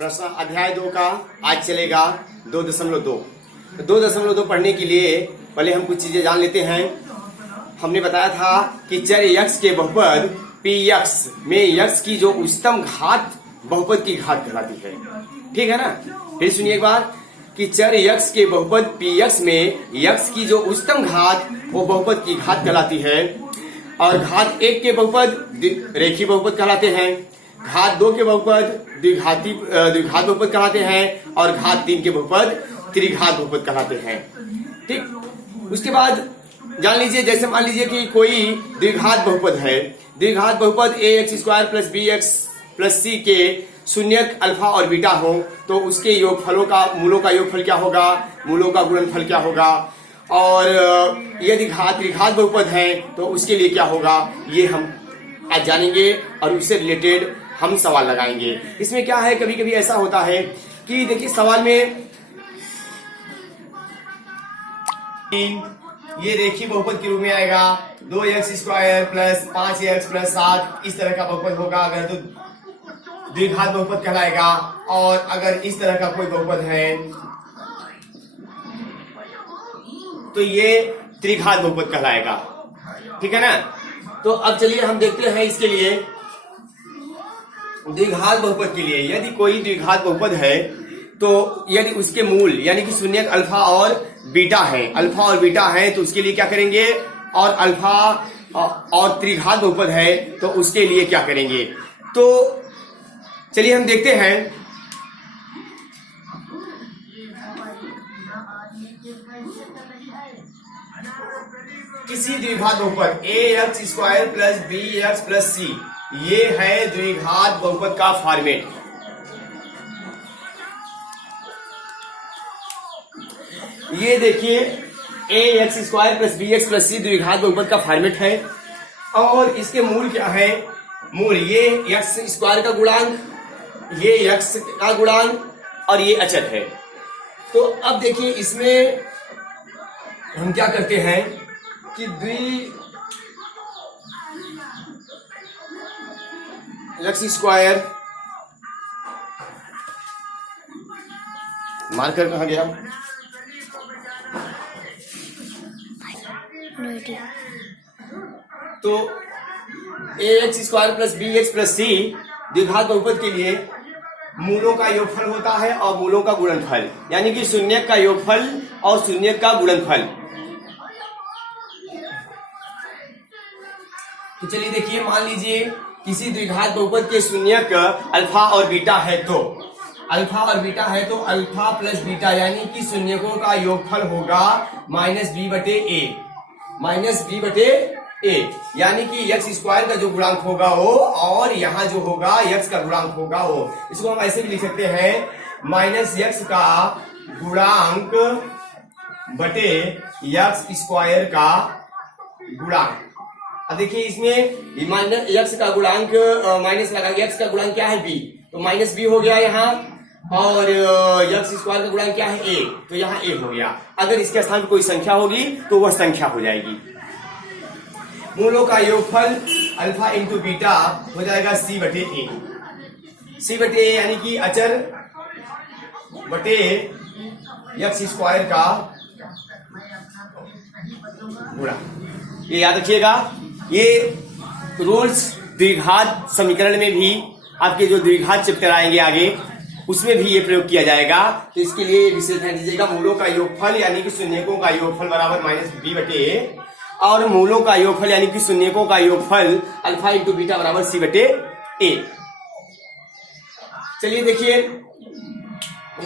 प्रश्न अध्याय 2 का आज चलेगा 2.2। 2.2 पढ़ने के लिए पहले हम कुछ चीजें जान लेते हैं। हमने बताया था कि चर यक्ष के बहुपद px में यक्ष की जो उच्चतम घात बहुपद की घात कहलाती है। ठीक है ना। फिर सुनिए एक बार कि चर यक्ष के बहुपद px में यक्ष की जो उच्चतम घात वो बहुपद की घात कहलाती है। और घात 1 के बहुपद रेखीय बहुपद कहलाते हैं। घात 2 के बहुपद द्विघात बहुपद कहलाते हैं और घात 3 के बहुपद त्रिघात बहुपद कहलाते हैं। ठीक। उसके बाद जान लीजिए, जैसे मान लीजिए कि कोई द्विघात बहुपद है। द्विघात बहुपद ax² plus bx plus c के शून्यक अल्फा और बीटा हो तो उसके योगफलों का मूलों का योगफल क्या होगा, मूलों का गुणनफल क्या होगा। और यदि त्रिघात बहुपद है तो उसके लिए क्या होगा, ये हम आज जानेंगे और उससे रिलेटेड हम सवाल लगाएंगे। इसमें क्या है, कभी कभी ऐसा होता है कि देखिए सवाल में ये रेखीय बहुपद के रूप में आएगा 2x² प्लस 5x प्लस 7 इस तरह का बहुपद होगा अगर तो द्विघात बहुपद कहलाएगा। और अगर इस तरह का कोई बहुपद है तो ये त्रिघात बहुपद कहलाएगा। ठीक है ना। तो अब चलिए हम देखते हैं इसके लिए द्विघात बहुपद के लिए। यदि कोई द्विघात बहुपद है तो यदि उसके मूल यानी कि शून्यक अल्फा और बीटा है, अल्फा और बीटा है तो उसके लिए क्या करेंगे, और अल्फा और त्रिघात बहुपद है तो उसके लिए क्या करेंगे। तो चलिए हम देखते हैं। किसी द्विघात बहुपद ax² plus bx plus c, ये है द्विघात बहुपद का फॉर्मेट। ये देखिए ax² plus bx plus c द्विघात बहुपद का फॉर्मेट है। और इसके मूल क्या है, मूल ये x² का गुणांक, ये x का गुणांक और ये अचर है। तो अब देखिए इसमें हम क्या करते हैं कि x² मार्कर कहाँ गया, तो ax² plus bx plus c द्विघात बहुपद के लिए मूलों का योगफल होता है और मूलों का गुणनफल, यानी कि शून्यक का योगफल और शून्यक का गुणनफल। तो चलिए देखिए, मान लीजिए किसी द्विघात बहुपद के शून्यक अल्फा और बीटा है तो अल्फा और बीटा है तो अल्फा प्लस बीटा यानी कि शून्यकों का योगफल होगा -b/a, -b/a यानी कि x² का जो गुणांक होगा वो और यहाँ जो होगा x का गुणांक होगा वो। इसको हम ऐसे भी लिख सकते हैं -x का गुणांक बटे x² का गुणांक। अब देखिए इसमें x का गुणांक माइनस लगा, x का गुणांक क्या है b, तो -b हो गया यहाँ, और x² का गुणांक क्या है a, तो यहाँ a हो गया। अगर इसके स्थान पर कोई संख्या होगी तो वह संख्या हो जाएगी। मूलों का योगफल अल्फा इंटू बीटा हो जाएगा c/a, c/a यानी कि अचर बटे x² का गुणा। ये याद रखिएगा, ये रूल्स द्विघात समीकरण में भी आपके जो द्विघात चैप्टर आएंगे आगे उसमें भी ये प्रयोग किया जाएगा। तो इसके लिए विशेष ध्यान दीजिएगा। मूलों का योगफल यानी कि शून्यकों का योगफल बराबर -b/a और मूलों का योगफल यानी कि शून्यकों का योगफल अल्फा इंटू बीटा बराबर c/a। चलिए देखिए,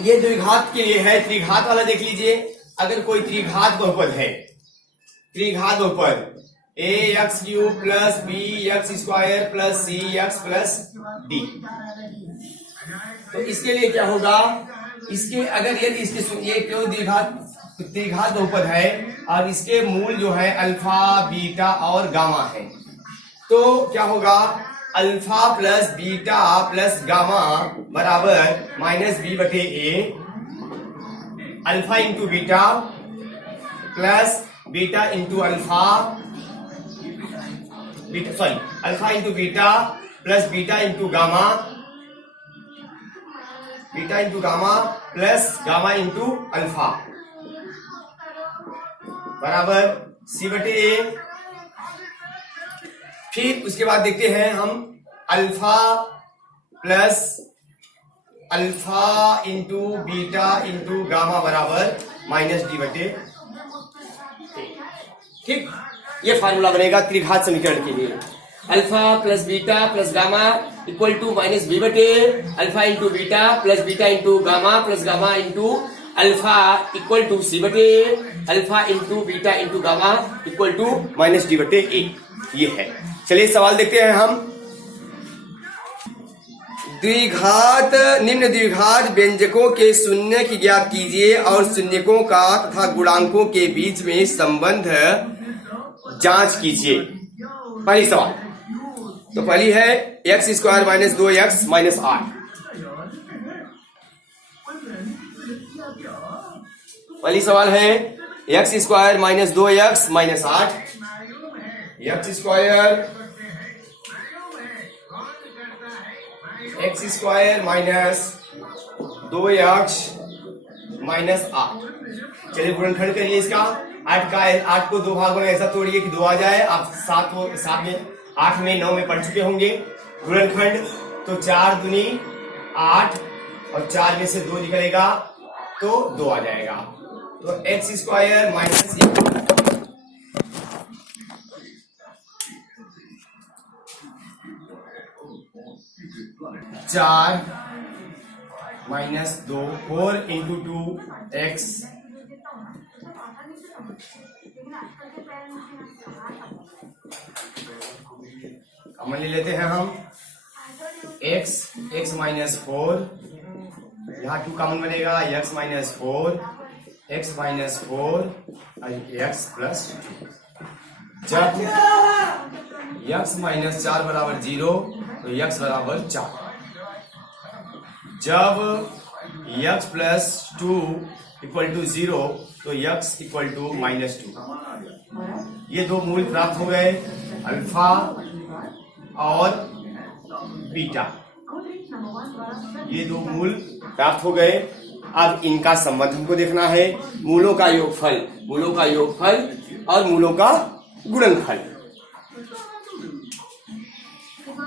ये द्विघात के लिए है। त्रिघात वाला देख लीजिए। अगर कोई त्रिघात बहुपद है, त्रिघात बहुपद ax³ plus bx² plus cx plus d, तो इसके लिए क्या होगा, इसके अगर यदि इसके ये क्यों त्रिघात बहुपद है और इसके मूल जो है अल्फा बीटा और गामा है, तो क्या होगा, alpha plus beta plus gamma बराबर -b/a, alpha into beta plus beta into alpha, alpha into beta plus beta into gamma beta into gamma plus gamma into alpha बराबर सी बटे ए। फिर उसके बाद देखते हैं हम alpha plus alpha into beta into gamma बराबर माइनस डी बटे। ठीक, ये फार्मूला बनेगा त्रिघात समीकरण के लिए। Alpha plus beta plus gamma equal to minus B बटे alpha into beta plus beta into gamma plus gamma into alpha equal to c बटे alpha into beta into gamma equal to minus d बटे a. ये है। चलिए सवाल देखते हैं हम। द्विघात निम्न द्विघात व्यंजकों के शून्य की ज्ञात कीजिए और शून्यकों का तथा गुणांकों के बीच में संबंध जांच कीजिए। पहली सवाल तो पहली है x square minus 2x minus 8। पहली सवाल है x square minus 2x minus 8। X square minus 2x minus 8। चलिए गुणनखंड करिए इसका। 8 को 2 भागों में ऐसा तोड़िए कि 2 आ जाए। आप 7 में 8 में 9 में पढ़ चुके होंगे गुणनखंड। तो 4 दूनी 8 और 4 में से 2 निकलेगा तो 2 आ जाएगा। तो x square minus 4 minus 2 4 into 2 x common ले लेते हैं हम। x माइनस 4 यहाँ 2 कॉमन बनेगा। x माइनस 4 x माइनस 4 और x प्लस 2। जब x माइनस 4 बराबर 0 तो x बराबर 4। जब x प्लस 2 इक्वल टू 0 तो x इक्वल टू माइनस 2। ये दो मूल प्राप्त हो गए, अल्फा और बीटा। ये दो मूल प्राप्त हो गए। अब इनका संबंध हमको देखना है। मूलों का योगफल और मूलों का गुणनफल।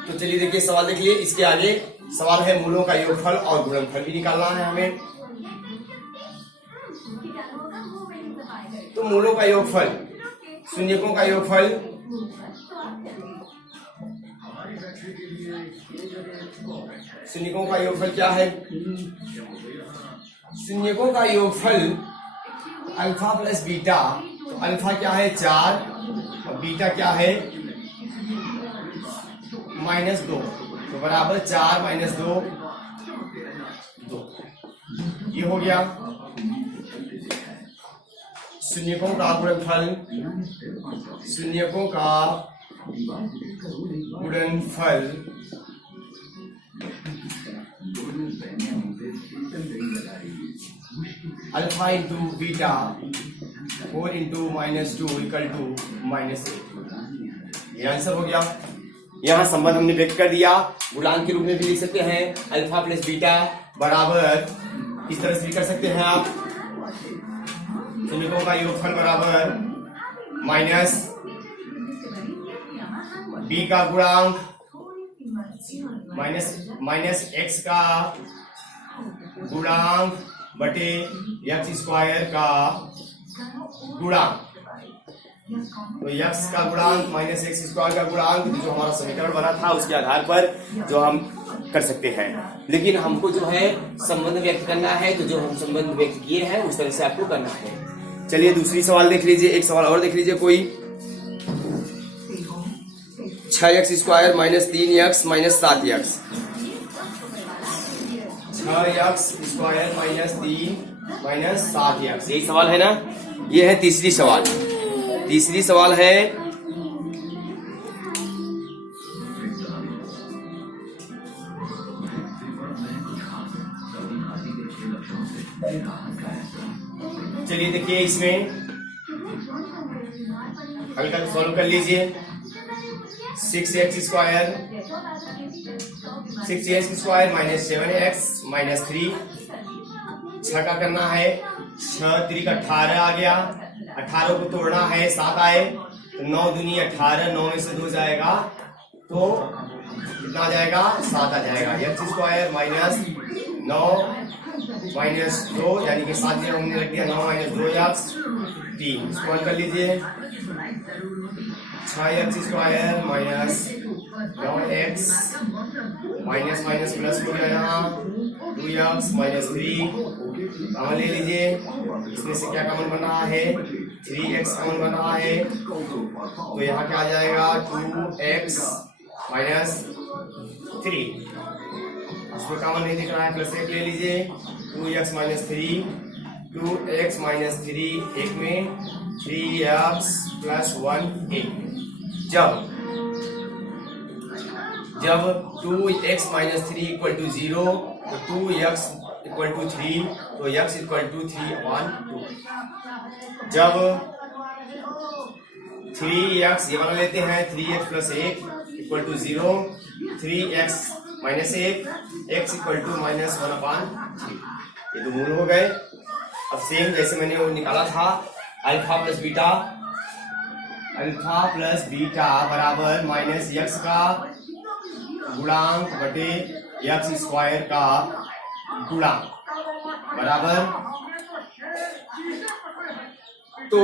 तो चलिए देखिए सवाल देखिए। इसके आगे सवाल है मूलों का योगफल और गुणनफल भी निकालना है हमें। तो मूलों का योगफल, शून्यकों का योगफल क्या है? शून्यकों का योगफल अल्फा प्लस बीटा। तो अल्फा क्या है 4 और बीटा क्या है -2। तो बराबर 4 - 2 2। ये हो गया शून्यकों का गुणनफल। शून्यकों का गुणनफल alpha into beta 4 into -2 equal to -8। ये आंसर हो गया। यहाँ संबंध हमने व्यक्त कर दिया। गुणांक के रूप में भी लिख सकते हैं। अल्फा प्लस बीटा बराबर इस तरह से भी कर सकते हैं आप। शून्यकों का योगफल बराबर माइनस बी का गुणांक माइनस एक्स का गुणांक बटे एक्स स्क्वायर का गुणांक। तो एक्स का गुणांक माइनस एक्स स्क्वायर का गुणांक जो हमारा समीकरण बना था उसके आधार पर जो हम कर सकते हैं। लेकिन हमको जो है संबंध व्यक्त करना है, तो जो हम संबंध व्यक्त किए हैं उस तरह से आपको करना है। चलिए दूसरी सवाल देख लीजिए। एक सवाल और देख लीजिए कोई। 6x square -3x -7x। 6x square -3 -7x। यही सवाल है ना। ये है तीसरी सवाल। तीसरी सवाल है चलिए देखिए इसमें हल्का सॉल्व कर लीजिए। 6x square 6x² minus 7x minus 3। 6 का करना है, 6 3 का 18 आ गया, 18 को तोड़ना है 7 आए, तो 9 दूनी 18, 9 में से 2 जाएगा तो कितना आ जाएगा 7 आ जाएगा। x² माइनस 9 माइनस 2 यानी कि 7 में हमने रख दिया 9 माइनस 2x 3। इसको हल कर लीजिए, 6x² minus 9x minus minus plus हो गया यहाँ 2x माइनस 3 कॉमन ले लीजिए। इसमें से क्या कॉमन बन रहा है 3x कॉमन बन रहा है, तो यहाँ क्या आ जाएगा 2x माइनस 3। इसमें कॉमन नहीं दिख रहा है, प्लस 1 ले लीजिए 2x माइनस 3 2x माइनस 3 एक में 3x प्लस 1 1। जब 2x माइनस 3 इक्वल टू 0 तो 2x इक्वल टू 3 तो x इक्वल टू 3/2। जब 3x ये वाला लेते हैं 3x plus 1 equal to 0 3x minus 1 x equal to minus 1/3। ये तो मूल हो गए। अब सेम जैसे मैंने वो निकाला था अल्फा प्लस बीटा बराबर माइनस x का गुणांक बटे x² का गुणांक बराबर, तो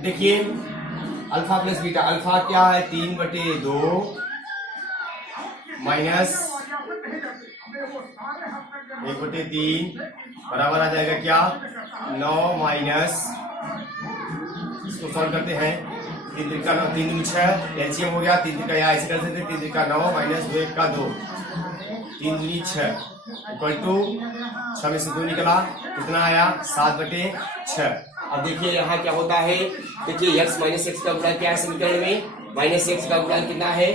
देखिए अल्फा प्लस बीटा, अल्फा क्या है 3/2 माइनस 1/3 बराबर आ जाएगा क्या 9 माइनस, इसको सॉल्व करते हैं 3 3 का 9 3 दूनी 6 एलसीएम हो गया 3 3 का यहाँ ऐसे कर सकते 3 3 का 9 माइनस 2 1 का 2 3 दूनी 6 इक्वल टू 6 में से 2 निकला कितना आया 7/6। अब देखिए यहाँ क्या होता है, देखिए x माइनस एक्स का गुणा क्या है समीकरण में, माइनस एक्स का गुणा कितना है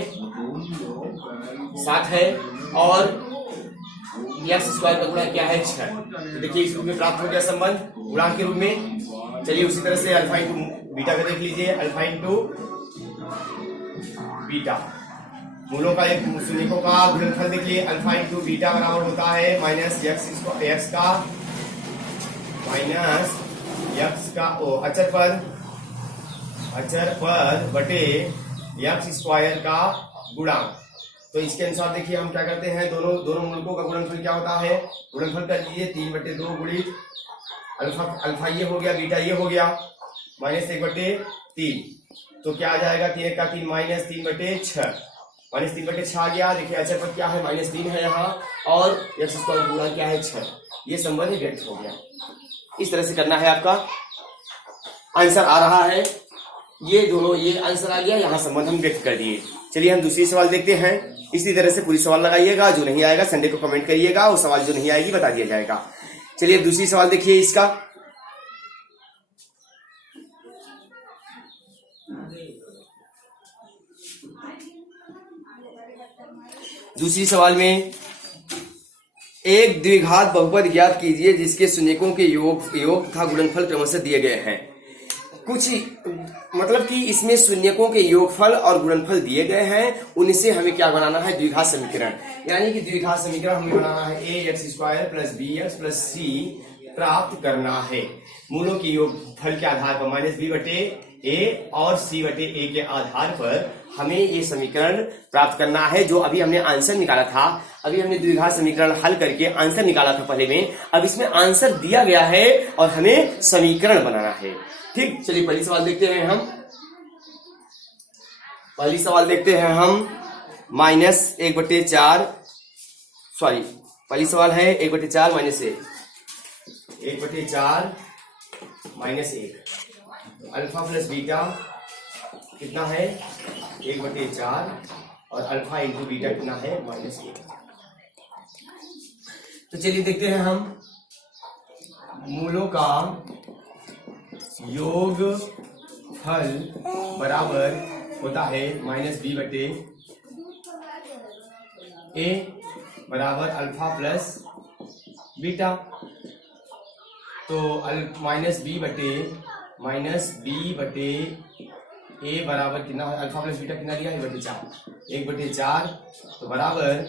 7 है और x² का गुणा क्या है 6। तो देखिए इस रूप में प्राप्त हो गया संबंध गुणांक के रूप में। चलिए उसी तरह से अल्फा इंटू बीटा का देख लीजिए, अल्फा इंटू बीटा मूलों का एक शून्यकों का गुणनफल देखिए, अल्फा इंटू बीटा बराबर होता है माइनस x का माइनस x का अचर पद बटे x² का गुणांक। तो इसके अनुसार देखिए हम क्या करते हैं, दोनों मूलकों का गुणनफल क्या होता है, गुणनफल कर लीजिए 3/2 गुणित अल्फा ये हो गया बीटा ये हो गया माइनस 1/3, तो क्या आ जाएगा 3 का 3 माइनस 3/6 माइनस 3/6 आ गया। देखिए अचर पद क्या है -3 है यहाँ और x² गुणा क्या है 6, ये संबंध व्यक्त हो गया। इस तरह से करना है, आपका आंसर आ रहा है, ये दोनों ये आंसर आ गया, यहाँ संबंध हम व्यक्त कर दिए। चलिए हम दूसरी सवाल देखते हैं। इसी तरह से पूरी सवाल लगाइएगा, जो नहीं आएगा संडे को कमेंट करिएगा, वो सवाल जो नहीं आएगी बता दिया जाएगा। चलिए दूसरी सवाल देखिए इसका, दूसरी सवाल में एक द्विघात बहुपद ज्ञात कीजिए जिसके शून्यकों के योग तथा गुणनफल क्रमशः दिए गए हैं। कुछ मतलब कि इसमें शून्यकों के योगफल और गुणनफल दिए गए हैं, उनसे हमें क्या बनाना है द्विघात समीकरण, यानी कि द्विघात समीकरण हमें बनाना है ax² plus bx plus c प्राप्त करना है। मूलों के योगफल के आधार पर -b/a और c/a के आधार पर हमें ये समीकरण प्राप्त करना है। जो अभी हमने आंसर निकाला था, अभी हमने द्विघात समीकरण हल करके आंसर निकाला था पहले में, अब इसमें आंसर दिया गया है और हमें समीकरण बनाना है। ठीक, चलिए पहली सवाल देखते हैं हम -1/4 सॉरी पहली सवाल है 1/4 माइनस 1 अल्फा प्लस बीटा कितना है 1/4 और अल्फा इंटू बीटा कितना है -1। तो चलिए देखते हैं हम मूलों का योगफल बराबर होता है -b/a बराबर अल्फा प्लस बीटा। तो -b/a बराबर कितना है, अल्फा प्लस बीटा कितना दिया है 1/4, 1/4 तो बराबर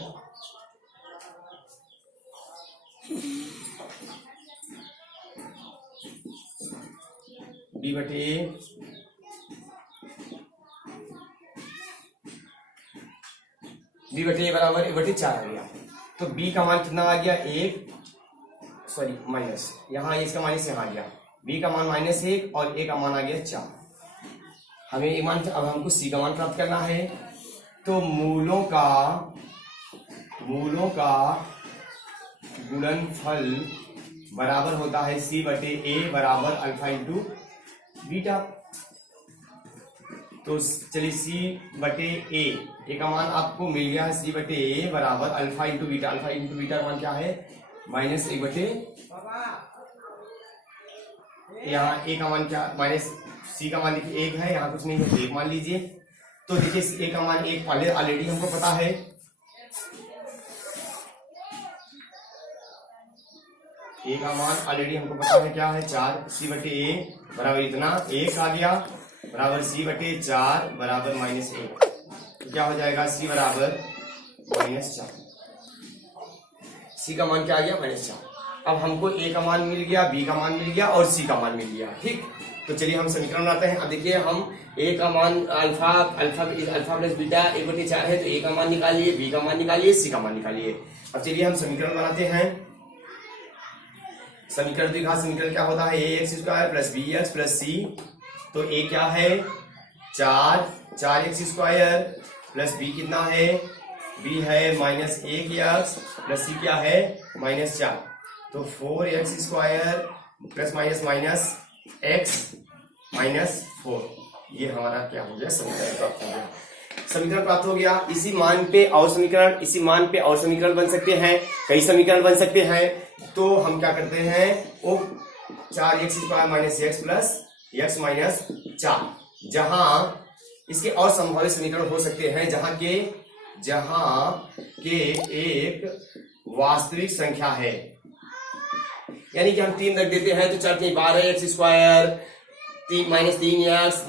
b/a बराबर 1/4 आ गया। तो b का मान कितना आ गया, 1 माइनस, यहाँ इसका माइनस यहाँ आ गया, b का मान -1 और a का मान आ गया 4। हमें एक मान, अब हमको c का मान प्राप्त करना है। तो मूलों का गुणनफल बराबर होता है c/a बराबर अल्फा इंटू बीटा। तो चलिए c/a का मान आपको मिल गया है, c/a बराबर alpha into beta. Alpha into beta का मान क्या है, -1/, यहाँ a का मान क्या, c का मान देखिए 1 है, यहाँ कुछ नहीं है तो 1 मान लीजिए। तो देखिए a का मान 1 पहले ऑलरेडी हमको पता है, a का मान ऑलरेडी हमको पता है क्या है, 4। c/a बराबर इतना 1 आ गया, बराबर c/4 बराबर -1। तो क्या हो जाएगा, c बराबर -4। c का मान क्या आ गया, -4। अब हमको a का मान मिल गया, b का मान मिल गया और c का मान मिल गया। ठीक, तो चलिए हम समीकरण बनाते हैं। अब देखिए हम a का मान अल्फा प्लस बीटा 1/4 है, तो a का मान निकालिए, b का मान निकालिए, c का मान निकालिए। अब चलिए हम समीकरण बनाते हैं। समीकरण द्विघात समीकरण क्या होता है, ax² plus bx plus c। तो a क्या है, 4x² प्लस b कितना है, b है -1x प्लस c क्या है, -4। तो 4x² प्लस माइनस x -4, ये हमारा क्या हो गया, समीकरण प्राप्त हो गया। समीकरण प्राप्त हो गया। इसी मान पे और समीकरण बन सकते हैं, कई समीकरण बन सकते हैं। तो हम क्या करते हैं, वो 4x² - x प्लस x -4, जहां इसके और संभावित समीकरण हो सकते हैं, जहां के एक वास्तविक संख्या है, यानी कि हम 3 रख देते हैं तो 4 के 12x², -3x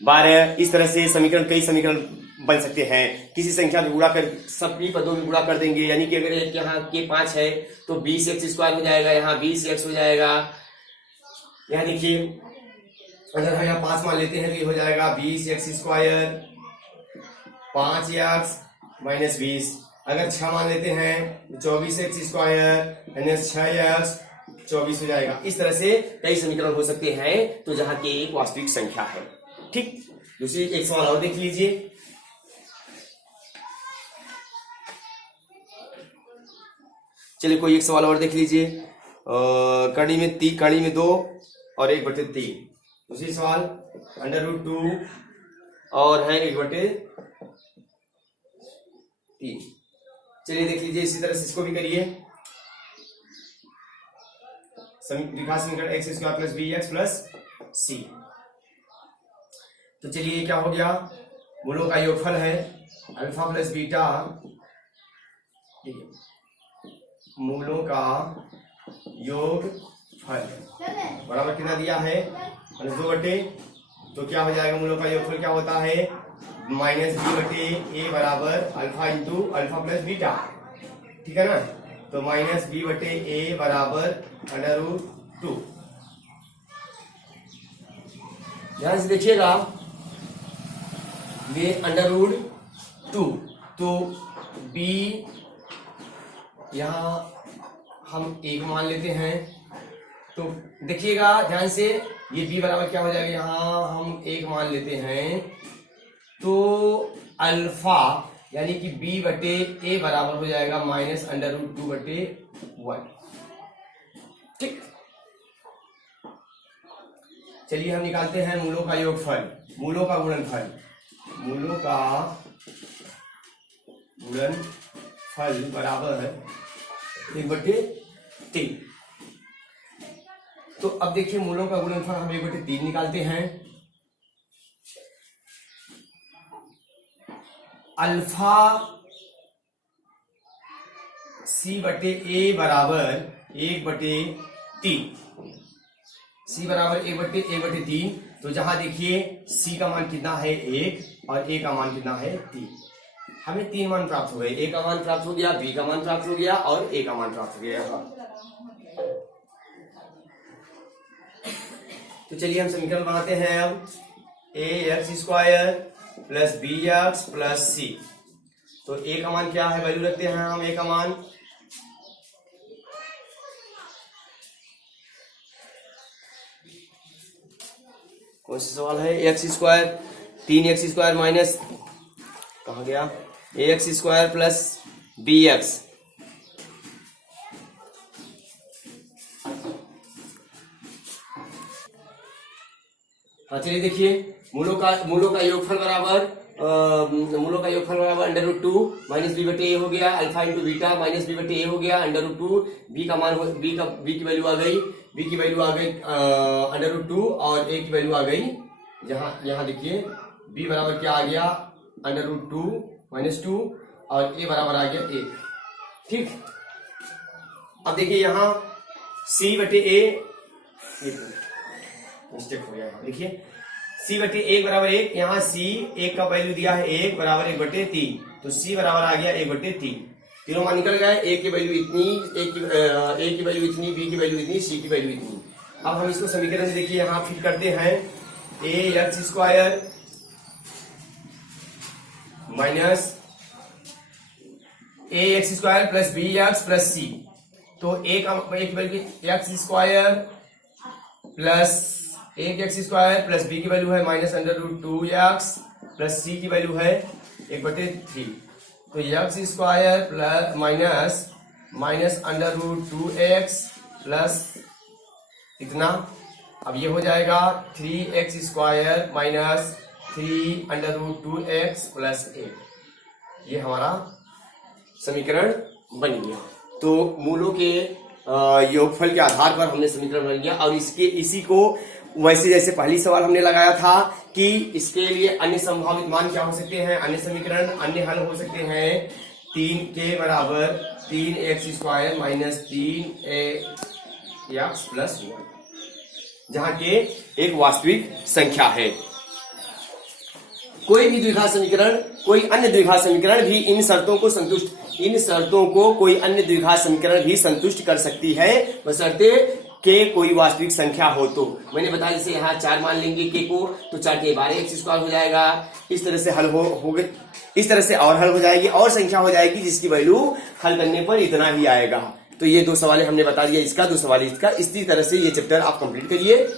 -12, इस तरह से कई समीकरण बन सकते हैं। किसी संख्या में गुणा कर, सभी पदों में गुणा कर देंगे, यानी कि अगर एक यहाँ के 5 है तो 20x² हो जाएगा, यहाँ 20x हो जाएगा। यहाँ देखिए अगर हम यहाँ 5 मान लेते हैं तो ये हो जाएगा 20x², 5x -20। अगर 6 मान लेते हैं 24x² 6x 24 हो जाएगा। इस तरह से कई समीकरण हो सकते हैं, तो जहां की एक वास्तविक संख्या है। ठीक, दूसरी एक सवाल और देख लीजिए। चलिए कोई एक सवाल और देख लीजिए। कड़ी में 2 और 1/3। दूसरी सवाल √2 और है 1/3। चलिए देख लीजिए, इसी तरह से इसको भी करिए। द्विघात समीकरण x² plus bx plus c। तो चलिए क्या हो गया, मूलों का योगफल है अल्फा प्लस बीटा, मूलों का योगफल बराबर कितना दिया है, -2/। तो क्या हो जाएगा, मूलों का योगफल क्या होता है, -b/a बराबर alpha into alpha plus beta. ठीक है ना, तो -b/a बराबर √2। ध्यान से देखिएगा, ये √2, तो b यहां हम 1 मान लेते हैं। तो देखिएगा ध्यान से, ये b बराबर क्या हो जाएगा, यहां हम 1 मान लेते हैं, तो अल्फा यानी कि b/a बराबर हो जाएगा -√2/1। ठीक, चलिए हम निकालते हैं मूलों का योगफल, मूलों का गुणनफल। मूलों का गुणनफल बराबर 1/3। तो अब देखिए मूलों का गुणनफल हम 1/3 निकालते हैं। अल्फा c/a बराबर 1/3। c बराबर 1/3। तो जहां देखिए c का मान कितना है 1 और a का मान कितना है 3। हमें 3 मान प्राप्त हो गए, ए का मान प्राप्त हो गया, बी का मान प्राप्त हो गया और ए का मान प्राप्त हो गया। तो चलिए हम समीकरण बनाते हैं अब। A x square plus b x plus c. तो ए का मान क्या है, वैल्यू रखते हैं हम ए का मान। कौन सा सवाल है, x square 3x square minus कहाँ गया, a x square plus b x. हाँ चलिए देखिए, मूलों का योगफल बराबर √2 माइनस बी बटे ए हो गया, alpha into beta minus B बटे ए हो गया, √2 बी का मान बी की वैल्यू आ गई, √2 और ए की वैल्यू आ गई यहाँ देखिए, b बराबर क्या आ गया, √2 माइनस 2 और a बराबर आ गया 1। ठीक, अब देखिए यहाँ c बटे a, मिस्टेक हो गया, देखिए c बटे 1 बराबर 1, यहाँ c 1 का वैल्यू दिया है 1 बराबर 1/3, तो c बराबर आ गया 1/3। तीनों मान निकल गए, a की वैल्यू इतनी, a की वैल्यू इतनी, b की वैल्यू इतनी, c की वैल्यू इतनी। अब हम इसको समीकरण से देखिए यहाँ फिट करते हैं, a x square minus a x square plus b x plus c. तो एक value x square plus x square plus b की वैल्यू है माइनस √2x प्लस सी की वैल्यू है 1/3। तो x square plus minus √2x plus इतना, अब ये हो जाएगा 3x square minus 3√2x plus 8। ये हमारा समीकरण बन गया। तो मूलों के योगफल के आधार पर हमने समीकरण बन गया। और इसी को वैसे जैसे पहली सवाल हमने लगाया था कि इसके लिए अन्य संभावित मान क्या हो सकते हैं, अन्य समीकरण, अन्य हल हो सकते हैं 3 के बराबर 3x square minus 3x plus 1, जहां के एक वास्तविक संख्या है। कोई भी द्विघात समीकरण, कोई अन्य द्विघात समीकरण भी इन शर्तों को कोई अन्य द्विघात समीकरण भी संतुष्ट कर सकती है, बशर्ते के कोई वास्तविक संख्या हो। तो मैंने बताया जैसे यहाँ 4 मान लेंगे के को, तो 4 के 12x स्क्वायर हो जाएगा। इस तरह से हल हो गए, इस तरह से और हल हो जाएगी, और संख्या हो जाएगी जिसकी वैल्यू हल करने पर इतना ही आएगा। तो ये 2 सवाल हमने बता दिया, इसका 2 सवाल इसका। इसी तरह से ये चैप्टर आप कंप्लीट करिए,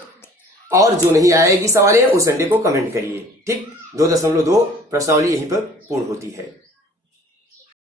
और जो नहीं आएगी सवाल उस संडे को कमेंट करिए। ठीक, 2.2 प्रश्नावली यहीं पर पूर्ण होती है।